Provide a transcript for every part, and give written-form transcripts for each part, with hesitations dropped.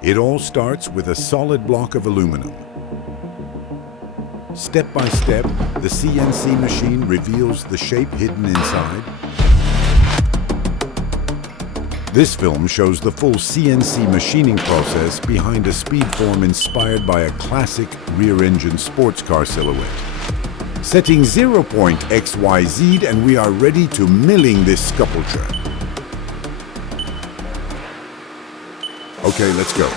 It all starts with a solid block of aluminum. Step by step, the CNC machine reveals the shape hidden inside. This film shows the full CNC machining process behind a SPEEDFORM inspired by a classic rear-engine sports car silhouette. Setting 0 point XYZ and we are ready to milling this sculpture. Okay, let's go.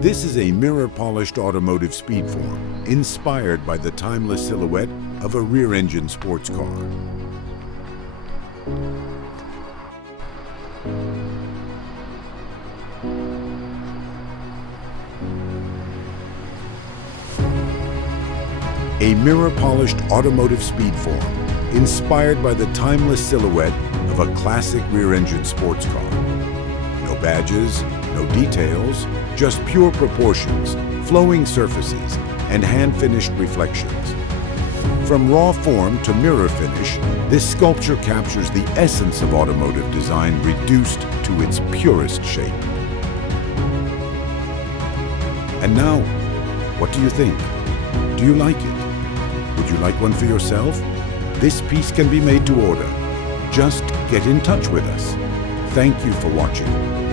This is a mirror-polished automotive SPEEDFORM, inspired by the timeless silhouette of a rear-engine sports car. A mirror-polished automotive SPEEDFORM, inspired by the timeless silhouette of a classic rear-engine sports car. No badges, no details, just pure proportions, flowing surfaces, and hand-finished reflections. From raw form to mirror finish, this sculpture captures the essence of automotive design reduced to its purest shape. And now, what do you think? Do you like it? Would you like one for yourself? This piece can be made to order. Just get in touch with us. Thank you for watching.